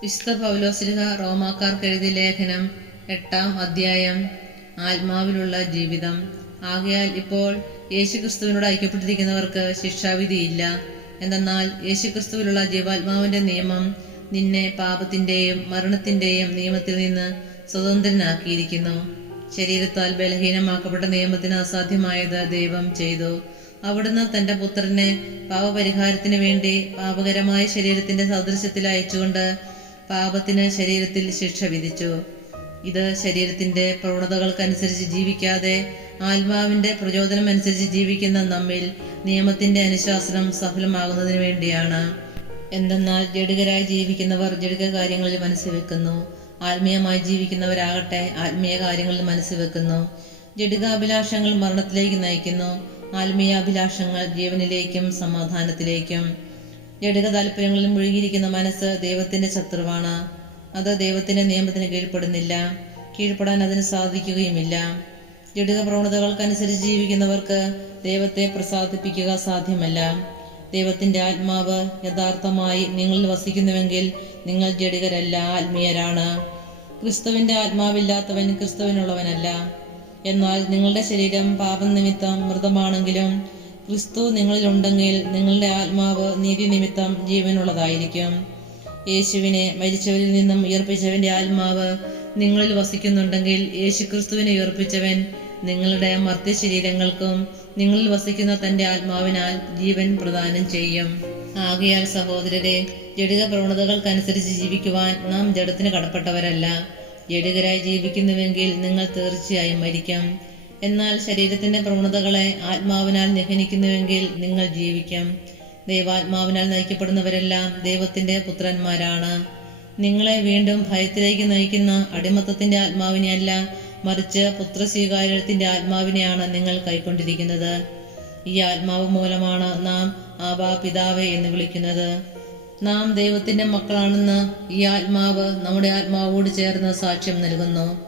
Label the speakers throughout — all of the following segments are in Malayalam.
Speaker 1: വിശുദ്ധ പൗലോസ്ലിഹ റോമാക്കാർക്ക് എഴുതിയ ലേഖനം എട്ടാം അധ്യായം ആത്മാവിലുള്ള ജീവിതം. ആകയാൽ ഇപ്പോൾ യേശുക്രിസ്തുവിനോട് ഐക്യപ്പെട്ടിരിക്കുന്നവർക്ക് ശിക്ഷാവിധിയില്ല. എന്തെന്നാൽ യേശുക്രിസ്തുവിലുള്ള ജീവാത്മാവിന്റെ നിയമം നിന്നെ പാപത്തിന്റെയും മരണത്തിന്റെയും നിയമത്തിൽ നിന്ന് സ്വതന്ത്രനാക്കിയിരിക്കുന്നു. ശരീരത്താൽ ബലഹീനമാക്കപ്പെട്ട നിയമത്തിന് അസാധ്യമായത് ദൈവം ചെയ്തു. അവിടുന്ന് തന്റെ പുത്രനെ പാപപരിഹാരത്തിന് വേണ്ടി പാപകരമായ ശരീരത്തിന്റെ സദൃശ്യത്തിൽ അയച്ചുകൊണ്ട് പാപത്തിന് ശരീരത്തിൽ ശിക്ഷ വിധിച്ചു. ഇത് ശരീരത്തിന്റെ പ്രവണതകൾക്കനുസരിച്ച് ജീവിക്കാതെ ആത്മാവിന്റെ പ്രചോദനം അനുസരിച്ച് ജീവിക്കുന്ന നമ്മിൽ നിയമത്തിന്റെ അനുശാസനം സഫലമാകുന്നതിന് വേണ്ടിയാണ്. എന്തെന്നാൽ ജഡികരായി ജീവിക്കുന്നവർ ജഡിക കാര്യങ്ങളിൽ മനസ്സ് വെക്കുന്നു. ആത്മീയമായി ജീവിക്കുന്നവരാകട്ടെ ആത്മീയ കാര്യങ്ങളിൽ മനസ്സ് വെക്കുന്നു. ജഡികാഭിലാഷങ്ങൾ മരണത്തിലേക്ക് നയിക്കുന്നു. ആത്മീയാഭിലാഷങ്ങൾ ജീവനിലേക്കും സമാധാനത്തിലേക്കും. ജഡിക താല്പര്യങ്ങളിൽ മുഴുകിയിരിക്കുന്ന മനസ്സ് ദൈവത്തിന്റെ ശത്രുവാണ്. അത് ദൈവത്തിന്റെ നിയമത്തിന് കീഴ്പ്പെടുന്നില്ല. കീഴ്പ്പെടാൻ അതിന് സാധിക്കുകയുമില്ല. ജഡിക പ്രവണതകൾക്കനുസരിച്ച് ജീവിക്കുന്നവർക്ക് ദൈവത്തെ പ്രസാദിപ്പിക്കുക സാധ്യമല്ല. ദൈവത്തിന്റെ ആത്മാവ് യഥാർത്ഥമായി നിങ്ങളിൽ വസിക്കുന്നുവെങ്കിൽ നിങ്ങൾ ജഡികരല്ല ആത്മീയരാണ്. ക്രിസ്തുവിന്റെ ആത്മാവില്ലാത്തവൻ ക്രിസ്തുവിനുള്ളവനല്ല. എന്നാൽ നിങ്ങളുടെ ശരീരം പാപനിമിത്തം മൃതമാണെങ്കിലും ക്രിസ്തു നിങ്ങളിലുണ്ടെങ്കിൽ നിങ്ങളുടെ ആത്മാവ് നീതി നിമിത്തം ജീവനുള്ളതായിരിക്കും. യേശുവിനെ മരിച്ചവരിൽ നിന്നും ഉയർപ്പിച്ചവന്റെ ആത്മാവ് നിങ്ങളിൽ വസിക്കുന്നുണ്ടെങ്കിൽ യേശു ക്രിസ്തുവിനെ ഉയർപ്പിച്ചവൻ നിങ്ങളുടെ മർത്യ ശരീരങ്ങൾക്കും നിങ്ങളിൽ വസിക്കുന്ന തന്റെ ആത്മാവിനാൽ ജീവൻ പ്രദാനം ചെയ്യും. ആകയാൽ സഹോദരരെ ജഡിക പ്രവണതകൾക്കനുസരിച്ച് ജീവിക്കുവാൻ നാം ജഡത്തിന് കടപ്പെട്ടവരല്ല. ജഡികരായി ജീവിക്കുന്നുവെങ്കിൽ നിങ്ങൾ തീർച്ചയായും മരിക്കും. എന്നാൽ ശരീരത്തിന്റെ പ്രവണതകളെ ആത്മാവിനാൽ നിഹനിക്കുന്നുവെങ്കിൽ നിങ്ങൾ ജീവിക്കാം. ദൈവാത്മാവിനാൽ നയിക്കപ്പെടുന്നവരെല്ലാം ദൈവത്തിന്റെ പുത്രന്മാരാണ്. നിങ്ങളെ വീണ്ടും ഭയത്തിലേക്ക് നയിക്കുന്ന അടിമത്തത്തിന്റെ ആത്മാവിനെയല്ല മറിച്ച് പുത്രസ്വീകാര്യത്തിന്റെ ആത്മാവിനെയാണ് നിങ്ങൾ കൈക്കൊണ്ടിരിക്കുന്നത്. ഈ ആത്മാവ് മൂലമാണ് നാം ആബാ പിതാവെ എന്ന് വിളിക്കുന്നത്. നാം ദൈവത്തിന്റെ മക്കളാണെന്ന് ഈ ആത്മാവ് നമ്മുടെ ആത്മാവോട് ചേർന്ന് സാക്ഷ്യം നൽകുന്നു.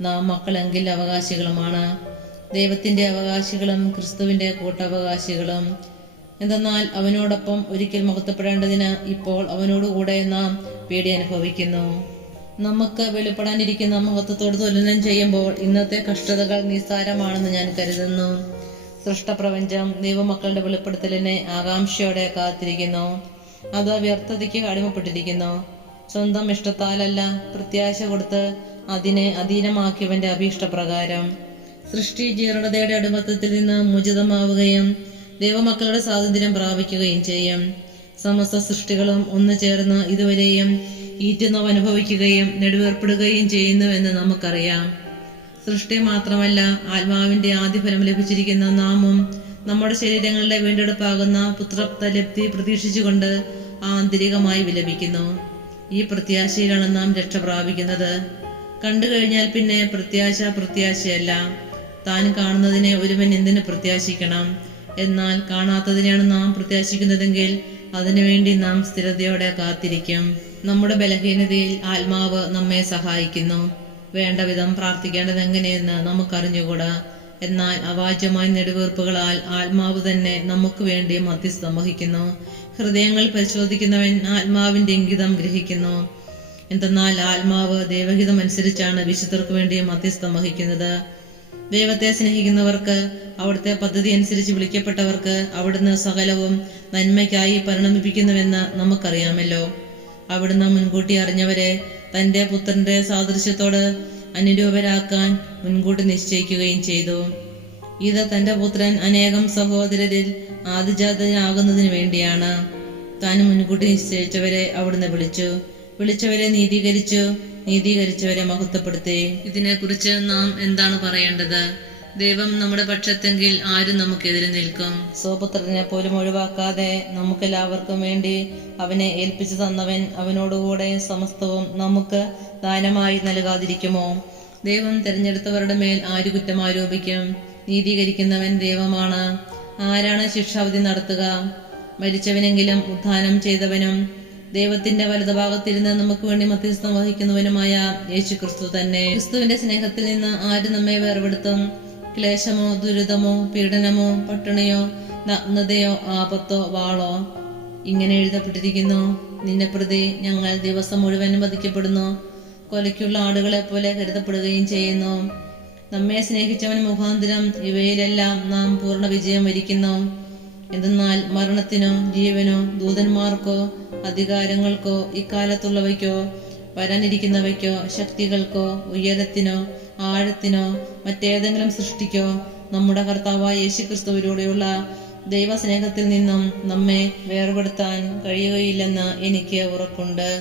Speaker 1: നാം മക്കളെങ്കിൽ അവകാശികളുമാണ്. ദൈവത്തിന്റെ അവകാശികളും ക്രിസ്തുവിന്റെ കൂട്ടവകാശികളും. എന്തെന്നാൽ അവനോടൊപ്പം ഒരിക്കൽ മഹത്വപ്പെടേണ്ടതിന് ഇപ്പോൾ അവനോടുകൂടെ നാം പേടി അനുഭവിക്കുന്നു. നമുക്ക് വെളിപ്പെടാനിരിക്കുന്ന മഹത്വത്തോട് തുലനം ചെയ്യുമ്പോൾ ഇന്നത്തെ കഷ്ടതകൾ നിസ്സാരമാണെന്ന് ഞാൻ കരുതുന്നു. സൃഷ്ടപ്രപഞ്ചം ദൈവമക്കളുടെ വെളിപ്പെടുത്തലിനെ ആകാംക്ഷയോടെ കാത്തിരിക്കുന്നു. അത് വ്യർത്ഥതയ്ക്ക് അടിമപ്പെട്ടിരിക്കുന്നു. സ്വന്തം ഇഷ്ടത്താലല്ല പ്രത്യാശ കൊടുത്ത് അതിനെ അധീനമാക്കിയവന്റെ അഭീഷ്ടപ്രകാരം. സൃഷ്ടി ജീർണതയുടെ അടിമത്തത്തിൽ നിന്ന് മോചിതമാവുകയും ദൈവമക്കളുടെ സ്വാതന്ത്ര്യം പ്രാപിക്കുകയും ചെയ്യും. സമസ്ത സൃഷ്ടികളും ഒന്നു ചേർന്ന് ഇതുവരെയും ഈറ്റുന്നവ അനുഭവിക്കുകയും നെടുവേർപ്പെടുകയും ചെയ്യുന്നുവെന്ന് നമുക്കറിയാം. സൃഷ്ടി മാത്രമല്ല ആത്മാവിന്റെ ആദ്യഫലം ലഭിച്ചിരിക്കുന്ന നാമും നമ്മുടെ ശരീരങ്ങളുടെ വീണ്ടെടുപ്പാകുന്ന പുത്രപ്തലപ്തി പ്രതീക്ഷിച്ചുകൊണ്ട് ആന്തരികമായി വിലപിക്കുന്നു. ഈ പ്രത്യാശയിലാണ് നാം രക്ഷ പ്രാപിക്കുന്നത്. കണ്ടു കഴിഞ്ഞാൽ പിന്നെ പ്രത്യാശ പ്രത്യാശയല്ല. താൻ കാണുന്നതിനെ ഒരുവൻ എന്തിനു പ്രത്യാശിക്കണം? എന്നാൽ കാണാത്തതിനെയാണ് നാം പ്രത്യാശിക്കുന്നതെങ്കിൽ അതിനുവേണ്ടി നാം സ്ഥിരതയോടെ കാത്തിരിക്കും. നമ്മുടെ ബലഹീനതയിൽ ആത്മാവ് നമ്മെ സഹായിക്കുന്നു. വേണ്ട വിധം പ്രാർത്ഥിക്കേണ്ടത് എങ്ങനെയെന്ന് നമുക്കറിഞ്ഞുകൂടാ. എന്നാൽ അവാജ്യമായ നെടുവീർപ്പുകളാൽ ആത്മാവ് തന്നെ നമുക്ക് വേണ്ടി മധ്യസ്ഥം വഹിക്കുന്നു. ഹൃദയങ്ങൾ പരിശോധിക്കുന്നവൻ ആത്മാവിന്റെ ഇംഗിതം ഗ്രഹിക്കുന്നു. എന്തെന്നാൽ ആത്മാവ് ദൈവഹിതം അനുസരിച്ചാണ് വിശുദ്ധർക്ക് വേണ്ടി മധ്യസ്ഥം വഹിക്കുന്നത്. ദൈവത്തെ സ്നേഹിക്കുന്നവർക്ക് അവിടുത്തെ പദ്ധതി അനുസരിച്ച് വിളിക്കപ്പെട്ടവർക്ക് അവിടുന്ന് സകലവും നന്മയ്ക്കായി പരിണമിപ്പിക്കുന്നുവെന്ന് നമുക്കറിയാമല്ലോ. അവിടുന്ന് മുൻകൂട്ടി അറിഞ്ഞവരെ തന്റെ പുത്രന്റെ സാദൃശ്യത്തോട് അനുരൂപരാക്കാൻ മുൻകൂട്ടി നിശ്ചയിക്കുകയും ചെയ്തു. ഇത് തന്റെ പുത്രൻ അനേകം സഹോദരരിൽ ആദിജാതനാകുന്നതിന് വേണ്ടിയാണ്. താൻ മുൻകൂട്ടി നിശ്ചയിച്ചവരെ അവിടുന്ന് വിളിച്ചു. വിളിച്ചവരെ നീതീകരിച്ചു. നീതീകരിച്ചവരെ മഹത്വപ്പെടുത്തി. ഇതിനെക്കുറിച്ച് നാം എന്താണ് പറയേണ്ടത്? ദൈവം നമ്മുടെ പക്ഷത്തെങ്കിൽ ആരും നമുക്കെതിരെ നിൽക്കും. സ്വപുത്രനെ പോലും ഒഴിവാക്കാതെ നമുക്കെല്ലാവർക്കും വേണ്ടി അവനെ ഏൽപ്പിച്ചു തന്നവൻ അവനോടുകൂടെ സമസ്തവും നമുക്ക് ദാനമായി നൽകാതിരിക്കുമോ? ദൈവം തിരഞ്ഞെടുത്തവരുടെ മേൽ ആര് കുറ്റം ആരോപിക്കും? നീതീകരിക്കുന്നവൻ ദൈവമാണ്. ആരാണ് ശിക്ഷാവിധി നടത്തുക? മരിച്ചവനെങ്കിലും ഉദ്ധാനം ചെയ്തവനും ദൈവത്തിന്റെ വലതുഭാഗത്തിരുന്ന് നമുക്ക് വേണ്ടി മധ്യസ്ഥം വഹിക്കുന്നവനുമായ യേശു ക്രിസ്തു തന്നെ. ക്രിസ്തുവിന്റെ സ്നേഹത്തിൽ നിന്ന് ആര് നമ്മെ വേർപെടുത്തും? ക്ലേശമോ ദുരിതമോ പീഡനമോ പട്ടിണിയോ നഗ്നതയോ ആപത്തോ വാളോ? ഇങ്ങനെ എഴുതപ്പെട്ടിരിക്കുന്നു. നിന്നെ പ്രതി ഞങ്ങൾ ദിവസം മുഴുവനും വധിക്കപ്പെടുന്നു. കൊലയ്ക്കുള്ള ആടുകളെ പോലെ കരുതപ്പെടുകയും ചെയ്യുന്നു. നമ്മെ സ്നേഹിച്ചവൻ മുഖാന്തരം ഇവയിലെല്ലാം നാം പൂർണ വിജയം വരിക്കുന്നു. എന്തെന്നാൽ മരണത്തിനോ ജീവനോ ദൂതന്മാർക്കോ അധികാരങ്ങൾക്കോ ഇക്കാലത്തുള്ളവയ്ക്കോ വരാനിരിക്കുന്നവയ്ക്കോ ശക്തികൾക്കോ ഉയരത്തിനോ ആഴത്തിനോ മറ്റേതെങ്കിലും സൃഷ്ടിക്കോ നമ്മുടെ കർത്താവായ യേശുക്രിസ്തുവിലൂടെയുള്ള ദൈവസ്നേഹത്തിൽ നിന്നും നമ്മെ വേർപെടുത്താൻ കഴിയുകയില്ലെന്ന് എനിക്ക് ഉറപ്പുണ്ട്.